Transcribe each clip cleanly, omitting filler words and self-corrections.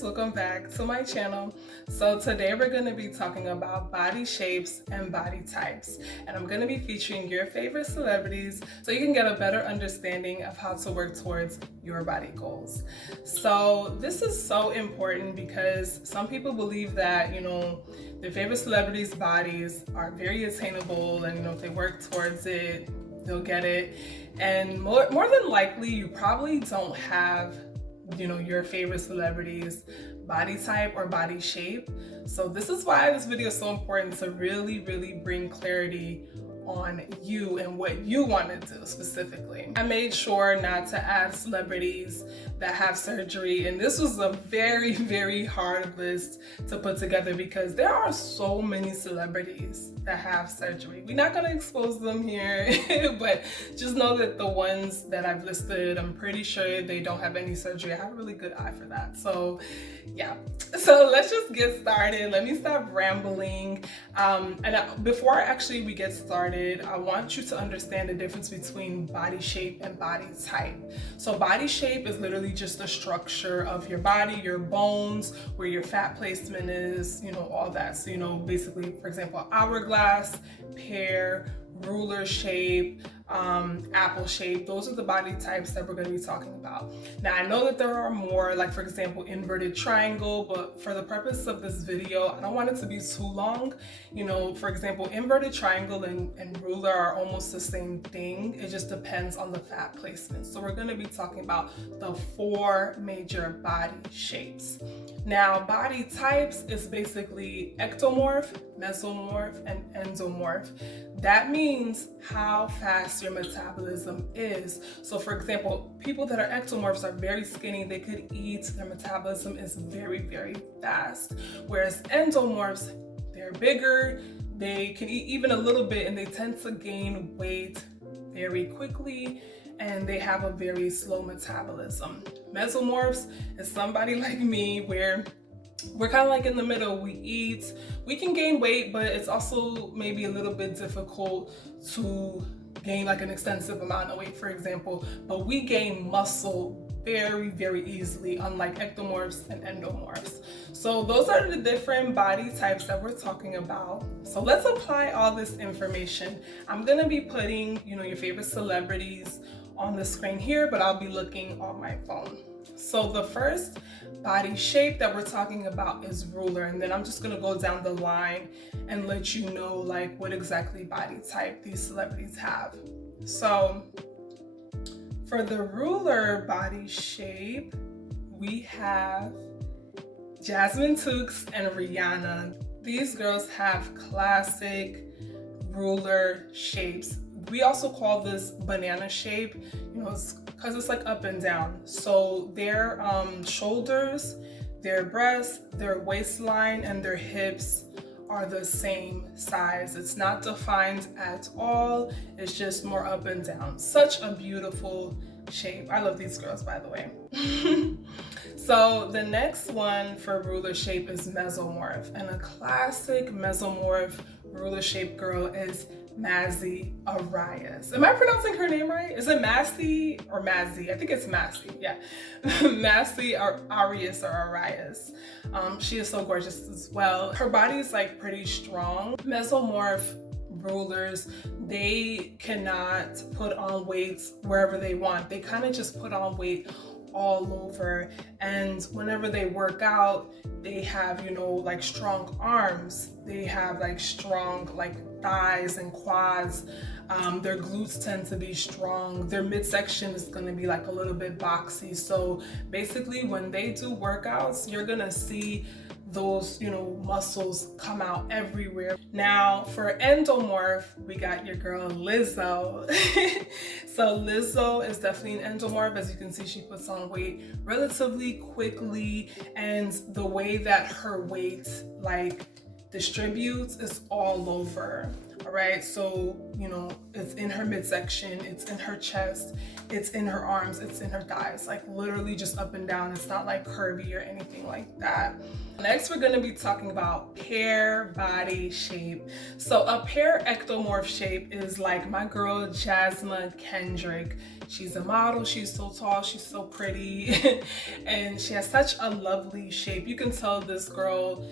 viewers, welcome back to my channel. So today we're going to be talking about body shapes and body types, and I'm going to be featuring your favorite celebrities so you can get a better understanding of how to work towards your body goals. So this is so important because some people believe that, their favorite celebrities' bodies are very attainable, and if they work towards it, they'll get it. And more than likely, you probably don't have your favorite celebrity's body type or body shape. So this is why this video is so important, to really bring clarity on you and what you want to do specifically. I made sure not to add celebrities that have surgery, and this was a very hard list to put together because there are so many celebrities that have surgery. We're not going to expose them here, but just know that the ones that I've listed, I'm pretty sure they don't have any surgery. I have a really good eye for that. So yeah, so let's just get started. Let me stop rambling. Before we get started, I want you to understand the difference between body shape and body type. So body shape is literally just the structure of your body, your bones, where your fat placement is, all that. So, basically, for example, hourglass, pear, ruler shape, apple shape. Those are the body types that we're going to be talking about. Now, I know that there are more, like for example, inverted triangle, but for the purpose of this video, I don't want it to be too long. For example, inverted triangle and ruler are almost the same thing. It just depends on the fat placement. So we're going to be talking about the 4 major body shapes. Now, body types is basically ectomorph, mesomorph, and endomorph. That means how fast your metabolism is. So for example, people that are ectomorphs are very skinny. They could eat, their metabolism is very fast. Whereas endomorphs, they're bigger, they can eat even a little bit, and they tend to gain weight very quickly, and they have a very slow metabolism. Mesomorphs is somebody like me, where we're kind of like in the middle. We eat, we can gain weight, but it's also maybe a little bit difficult to gain like an extensive amount of weight, for example, but we gain muscle very easily, unlike ectomorphs and endomorphs. So those are the different body types that we're talking about. So let's apply all this information. I'm gonna be putting, your favorite celebrities on the screen here, but I'll be looking on my phone. So the first body shape that we're talking about is ruler, and then I'm just gonna go down the line and let you know like what exactly body type these celebrities have. So for the ruler body shape, we have Jasmine Tookes and Rihanna. These girls have classic ruler shapes. We also call this banana shape, because it's like up and down. So their shoulders, their breasts, their waistline, and their hips are the same size. It's not defined at all. It's just more up and down. Such a beautiful shape. I love these girls, by the way. So the next one for ruler shape is Mesomorph, and a classic Mesomorph ruler shape girl is Mazzy Arias. Am I pronouncing her name right? Is it Massey or Mazzy? I think it's Massey, yeah. Massey Arias or Arias. She is so gorgeous as well. Her body is like pretty strong. Mesomorph rulers, they cannot put on weights wherever they want. They kind of just put on weight all over, and whenever they work out, they have like strong arms, they have like strong like thighs and quads. Their glutes tend to be strong. Their midsection is going to be like a little bit boxy. So basically when they do workouts, you're gonna see those muscles come out everywhere. Now for endomorph, we got your girl Lizzo. So Lizzo is definitely an endomorph. As you can see, she puts on weight relatively quickly, and the way that her weight like distributes is all over. All right, so it's in her midsection, it's in her chest, it's in her arms, it's in her thighs, like literally just up and down. It's not like curvy or anything like that. Next, we're going to be talking about pear body shape. So a pear ectomorph shape is like my girl Jasmine Kendrick. She's a model, she's so tall, she's so pretty, and she has such a lovely shape. You can tell this girl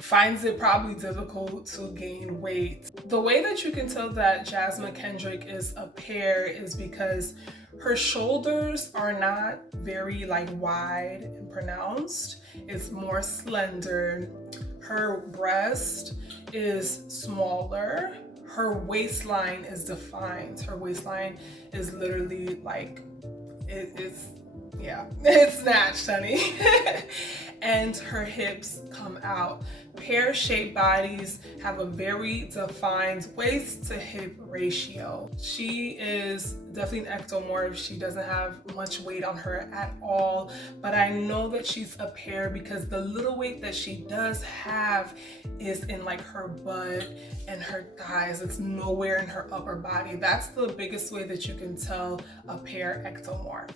finds it probably difficult to gain weight. The way that you can tell that Jasmine Kendrick is a pear is because her shoulders are not very like wide and pronounced. It's more slender. Her breast is smaller. Her waistline is defined. Her waistline is literally like, it's snatched, honey. And her hips come out. Pear-shaped bodies have a very defined waist to hip ratio. She is definitely an ectomorph. She doesn't have much weight on her at all, but I know that she's a pear because the little weight that she does have is in like her butt and her thighs. It's nowhere in her upper body. That's the biggest way that you can tell a pear ectomorph.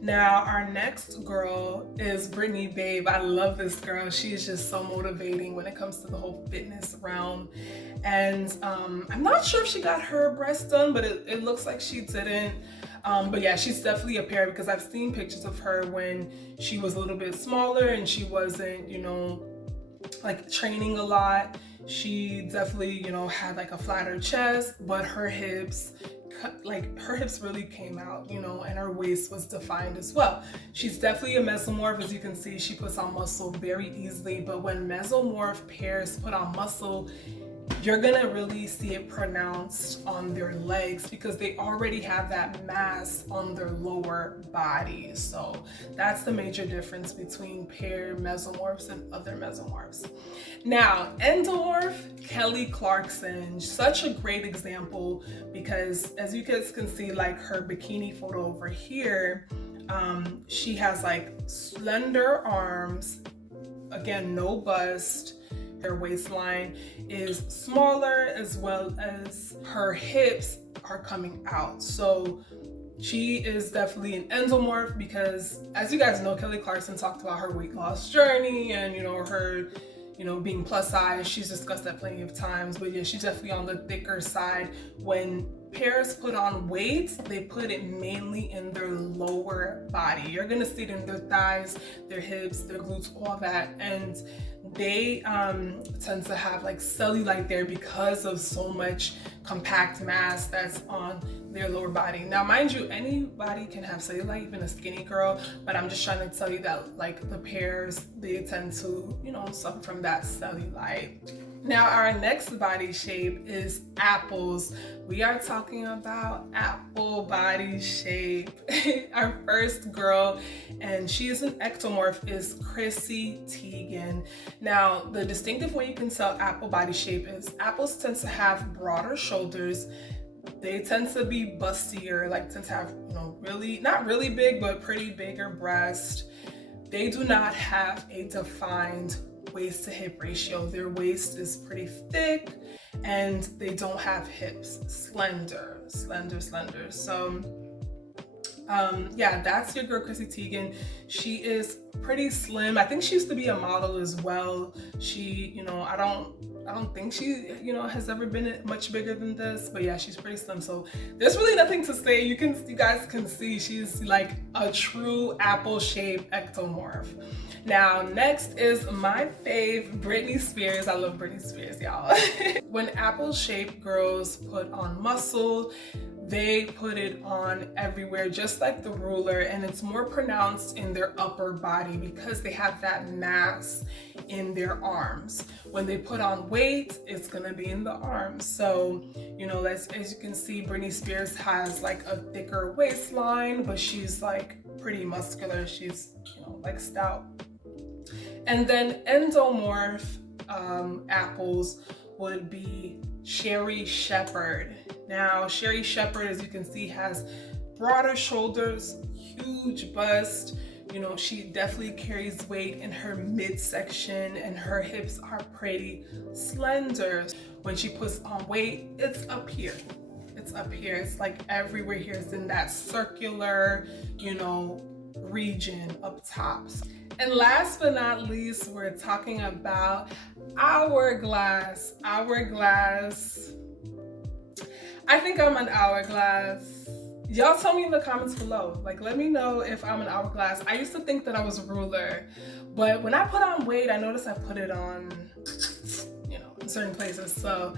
Now, our next girl is Brittany Babe. I love this girl. She is just so motivating when it comes to the whole fitness realm. And I'm not sure if she got her breast done, but it looks like she didn't. But yeah, she's definitely a pear because I've seen pictures of her when she was a little bit smaller and she wasn't, like training a lot. She definitely, had like a flatter chest, but her hips really came out, and her waist was defined as well. She's definitely a mesomorph. As you can see, she puts on muscle very easily, but when mesomorph pairs put on muscle, you're gonna really see it pronounced on their legs because they already have that mass on their lower body. So that's the major difference between pear mesomorphs and other mesomorphs. Now, Endomorph, Kelly Clarkson, such a great example because as you guys can see, like her bikini photo over here, she has like slender arms, again, no bust. Her waistline is smaller as well as her hips are coming out. So she is definitely an endomorph because, as you guys know, Kelly Clarkson talked about her weight loss journey and, her, being plus size. She's discussed that plenty of times, but yeah, she's definitely on the thicker side. When pears put on weight, they put it mainly in their lower body. You're gonna see it in their thighs, their hips, their glutes, all that. And they tend to have like cellulite there because of so much compact mass that's on their lower body. Now, mind you, anybody can have cellulite, even a skinny girl, but I'm just trying to tell you that like the pears, they tend to, suffer from that cellulite. Now, our next body shape is apples. We are talking about apple body shape. Our first girl, and she is an ectomorph, is Chrissy Teigen. Now, the distinctive way you can tell apple body shape is apples tend to have broader shoulders. They tend to be bustier, tend to have, really, not really big, but pretty bigger breast. They do not have a defined waist to hip ratio. Their waist is pretty thick and they don't have hips. Slender. So yeah, that's your girl Chrissy Teigen. She is pretty slim. I think she used to be a model as well. She, I don't think she, has ever been much bigger than this, but yeah, she's pretty slim. So there's really nothing to say. You guys can see she's like a true apple-shaped ectomorph. Now, next is my fave, Britney Spears. I love Britney Spears, y'all. When apple-shaped girls put on muscle, they put it on everywhere, just like the ruler, and it's more pronounced in their upper body because they have that mass in their arms. When they put on weight, it's gonna be in the arms. So, as you can see, Britney Spears has like a thicker waistline, but she's like pretty muscular. She's, like stout. And then endomorph apples would be Sherry Shepherd. Now, Sherry Shepherd, as you can see, has broader shoulders, huge bust, You know, she definitely carries weight in her midsection and her hips are pretty slender. When she puts on weight, it's up here. It's up here. It's like everywhere here. It's in that circular, you know, region up top. And last but not least, we're talking about Hourglass. Hourglass. I think I'm an hourglass. Y'all tell me in the comments below. Like, let me know if I'm an hourglass. I used to think that I was a ruler, but when I put on weight, I noticed I put it on, you know, in certain places. So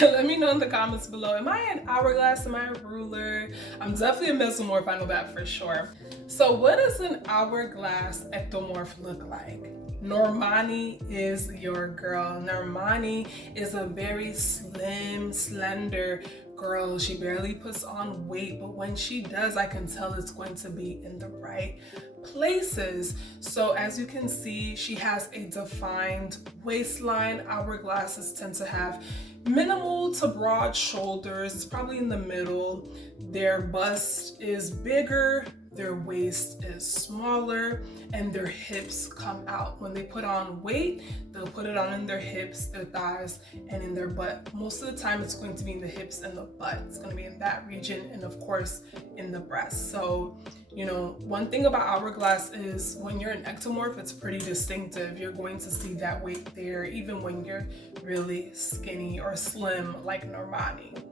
let me know in the comments below. Am I an hourglass? Am I a ruler? I'm definitely a Mesomorph. I know that for sure. So what does an hourglass ectomorph look like? Normani is your girl. Normani is a very slim, slender girl. She barely puts on weight, but when she does, I can tell it's going to be in the right places. So as you can see, she has a defined waistline. Hourglasses tend to have minimal to broad shoulders. It's probably in the middle. Their bust is bigger, their waist is smaller, and their hips come out. When they put on weight, they'll put it on in their hips, their thighs, and in their butt. Most of the time, it's going to be in the hips and the butt. It's going to be in that region, and of course, in the breast. So, you know, one thing about hourglass is when you're an ectomorph, it's pretty distinctive. You're going to see that weight there, even when you're really skinny or slim like Normani.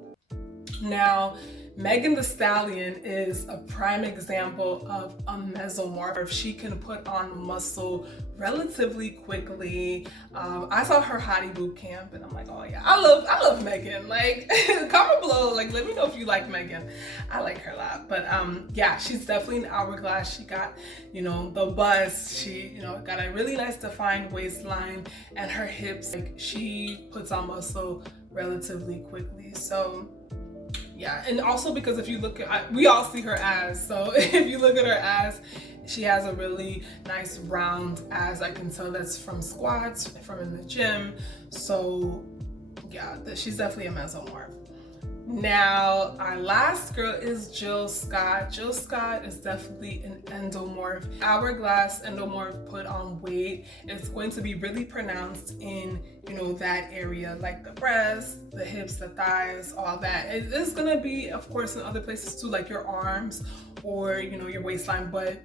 Now, Megan the Stallion is a prime example of a mesomorph. She can put on muscle relatively quickly. I saw her hottie boot camp and I'm like, oh yeah, I love Megan. Like, comment below, like, let me know if you like Megan. I like her a lot. But yeah, she's definitely an hourglass. She got, you know, the bust. She, you know, got a really nice defined waistline, and her hips, like, she puts on muscle relatively quickly. So yeah, and also because if you look at, we all see her ass, so if you look at her ass, she has a really nice round ass. I can tell that's from squats, from in the gym. So yeah, she's definitely a mesomorph. Now, our last girl is Jill Scott. Jill Scott is definitely an endomorph. Hourglass endomorph put on weight. It's going to be really pronounced in, you know, that area, like the breasts, the hips, the thighs, all that. It is going to be, of course, in other places too, like your arms or, you know, your waistline, but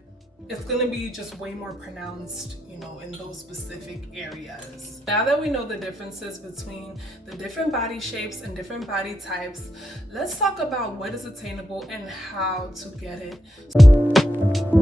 it's going to be just way more pronounced, you know, in those specific areas. Now that we know the differences between the different body shapes and different body types, let's talk about what is attainable and how to get it.